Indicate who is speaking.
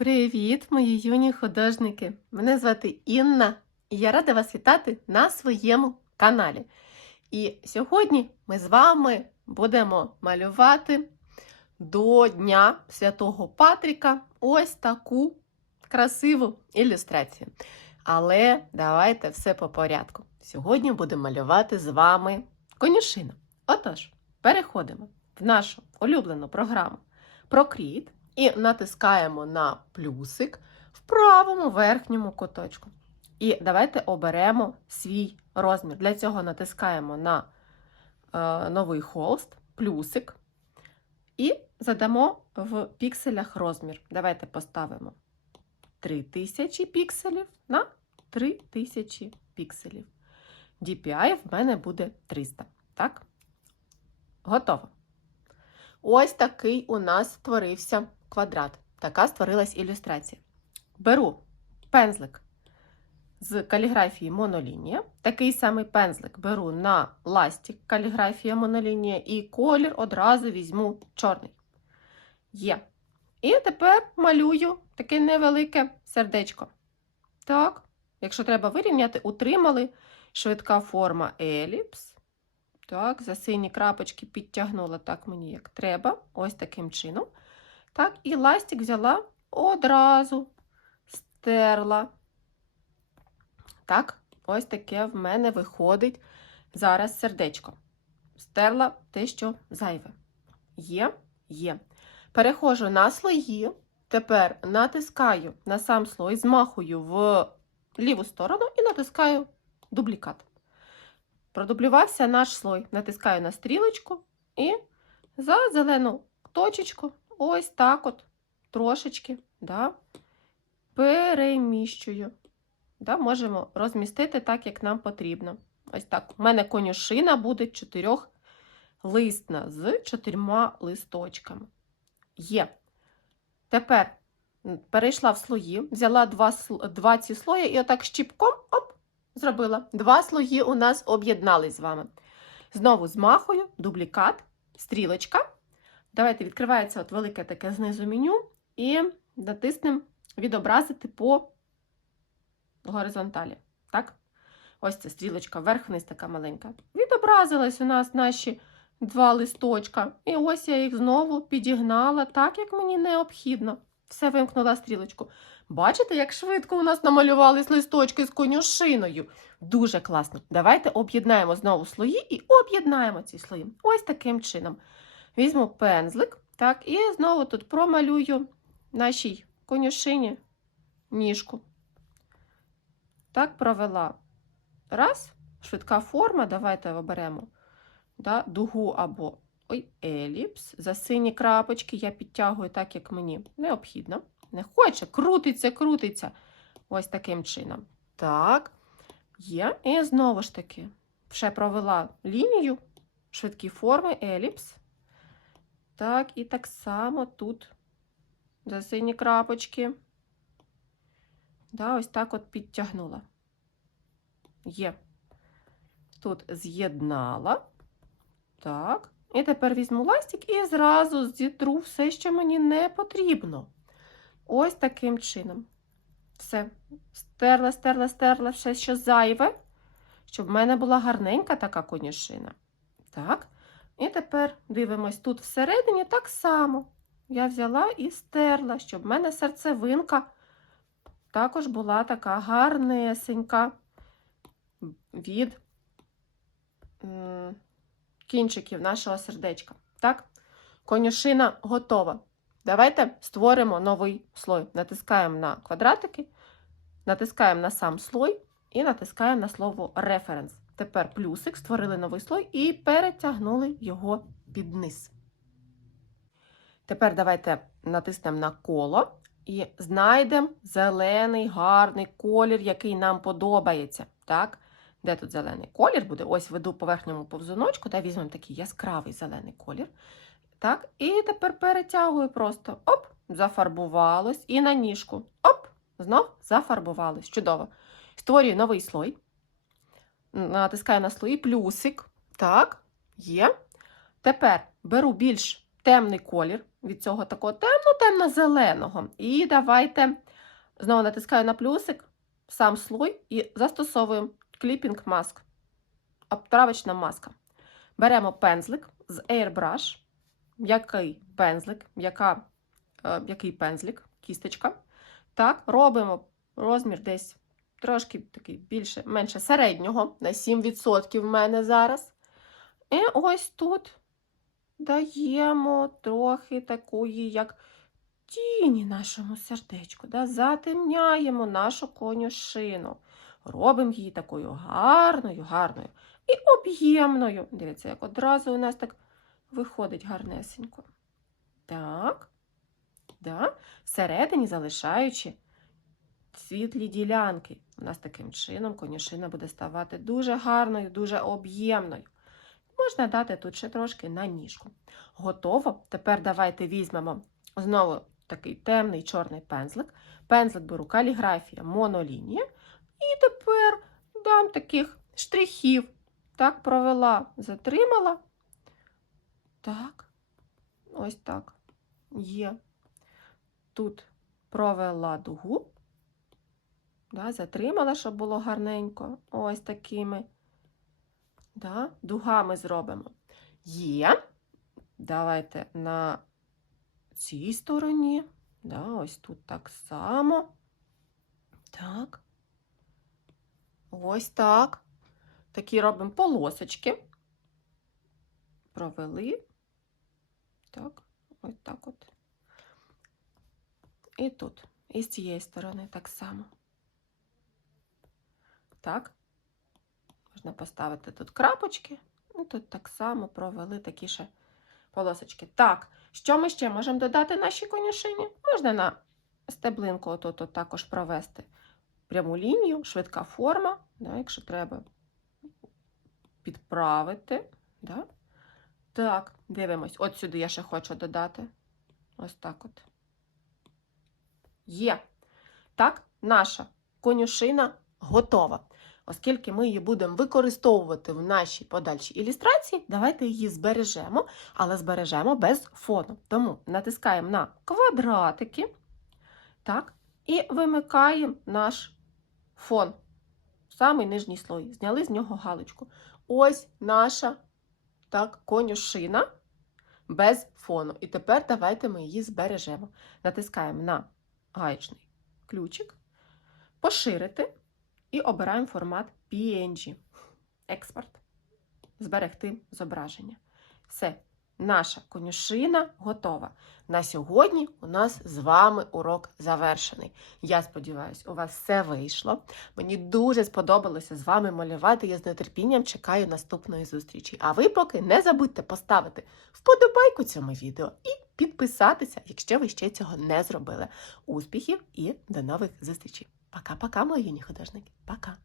Speaker 1: Привіт, мої юні художники! Мене звати Інна, і я рада вас вітати на своєму каналі. І сьогодні ми з вами будемо малювати до Дня Святого Патріка ось таку красиву ілюстрацію. Але давайте все по порядку. Сьогодні будемо малювати з вами конюшину. Отож, переходимо в нашу улюблену програму Procreate і натискаємо на плюсик в правому верхньому куточку. І давайте оберемо свій розмір. Для цього натискаємо на е, новий холст, плюсик, і задамо в пікселях розмір. Давайте поставимо 3000 пікселів на 3000 пікселів. DPI в мене буде 300. Так? Готово. Ось такий у нас створився квадрат. Така створилась ілюстрація. Беру пензлик з каліграфії монолінія. Такий самий пензлик беру на ластик каліграфія монолінія і колір одразу візьму чорний. Є. І тепер малюю таке невелике сердечко. Так, якщо треба вирівняти, утримали швидка форма еліпс. Так, за сині крапочки підтягнула так мені, як треба. Ось таким чином. Так, і ластик взяла одразу стерла. Так, ось таке в мене виходить зараз сердечко. Стерла те, що зайве. Є, є. Переходжу на слої. Тепер натискаю на сам слой, змахую в ліву сторону і натискаю дублікат. Продублювався наш слой. Натискаю на стрілочку і за зелену точечку ось так от трошечки да, переміщую. Да, Можемо розмістити так, як нам потрібно. Ось так. У мене конюшина буде чотирьохлистна з чотирма листочками. Є. Тепер перейшла в слої, взяла два, два ці слої і отак щіпком оп, зробила. Два слої у нас об'єднались з вами. Знову змахую, дублікат, стрілочка. Давайте відкривається от велике таке знизу меню і натиснемо відобразити по горизонталі. Так? Ось ця стрілочка вверх-вниз така маленька. Відобразились у нас наші два листочка. І ось я їх знову підігнала так, як мені необхідно. Все вимкнула стрілочку. Бачите, як швидко у нас намалювались листочки з конюшиною? Дуже класно. Давайте об'єднаємо знову слої і об'єднаємо ці слої. Ось таким чином. Візьму пензлик, так, і знову тут промалюю нашій конюшині ніжку. Так, провела. Раз, швидка форма, давайте оберемо да, дугу або ой, еліпс. За сині крапочки я підтягую так, як мені необхідно. Не хоче, крутиться, крутиться. Ось таким чином. Так, є. І знову ж таки, ще провела лінію, швидкі форми, еліпс. Так, і так само тут за сині крапочки. Да, ось так от підтягнула. Є. Тут з'єднала. Так. І тепер візьму ластик і зразу зітру все, що мені не потрібно. Ось таким чином. Все. Стерла, стерла, стерла, все, що зайве, щоб в мене була гарненька така конюшина. Так. Тепер дивимось тут всередині так само. Я взяла і стерла, щоб в мене серцевинка також була така гарнесенька від кінчиків нашого сердечка. Так? Конюшина готова. Давайте створимо новий слой. Натискаємо на квадратики, натискаємо на сам слой і натискаємо на слово референс. Тепер плюсик, створили новий слой і перетягнули його під низ. Тепер давайте натиснемо на коло і знайдемо зелений гарний колір, який нам подобається. Так? Де тут зелений колір буде? Ось веду по верхньому повзуночку, та візьмемо такий яскравий зелений колір. Так, І тепер перетягую просто оп, зафарбувалось. І на ніжку. Оп, знов зафарбувалось. Чудово. Створюю новий слой. Натискаю на слої, плюсик. Так, є. Тепер беру більш темний колір. від цього такого темно-темно-зеленого. І давайте знову натискаю на плюсик, сам слой і застосовуємо кліпінг маск. Обтравочна маска. Беремо пензлик з Airbrush. Який пензлик, яка, е, який пензлик, кісточка. Так, робимо розмір десь трошки такий більше, менше середнього, на 7% в мене зараз. І ось тут даємо трохи такої, як тіні нашому сердечку. Да? Затемняємо нашу конюшину. Робимо її такою гарною, гарною і об'ємною. Дивіться, як одразу у нас так виходить гарнесенько. Так. Да? Всередині залишаючи світлі ділянки. У нас таким чином конюшина буде ставати дуже гарною, дуже об'ємною. Можна дати тут ще трошки на ніжку. Готово. Тепер давайте візьмемо знову такий темний чорний пензлик. Пензлик беру каліграфія, монолінія. І тепер дам таких штрихів. Так, провела, затримала. Так, ось так. Є. Тут провела дугу. Да, затримала, щоб було гарненько. Ось такими. Да, дугами зробимо. Є. Давайте на цій стороні. Да, ось тут так само. Так. Ось так. Такі робимо полосочки. Провели. Так, ось так от. І тут. І з цієї сторони так само. Так. Можна поставити тут крапочки. І тут так само провели такі ще полосочки. Так, що ми ще можемо додати нашій конюшині? Можна на стеблинку отут от також провести пряму лінію, швидка форма, да, якщо треба підправити. Да? Так, дивимось. От сюди я ще хочу додати. Ось так от. Є. Так, наша конюшина готова. Оскільки ми її будемо використовувати в нашій подальшій ілюстрації, давайте її збережемо, але збережемо без фону. Тому натискаємо на квадратики, так, і вимикаємо наш фон. Самий нижній слой. Зняли з нього галочку. Ось наша так, конюшина без фону. І тепер давайте ми її збережемо. Натискаємо на гаєчний ключик, поширити і обираємо формат PNG. Експорт. Зберегти зображення. Все, наша конюшина готова. На сьогодні у нас з вами урок завершений. Я сподіваюся, у вас все вийшло. Мені дуже сподобалося з вами малювати. Я з нетерпінням чекаю наступної зустрічі. А ви поки не забудьте поставити вподобайку цьому відео і підписатися, якщо ви ще цього не зробили. Успіхів і до нових зустрічей! Пока-пока, мои юни художники. Пока!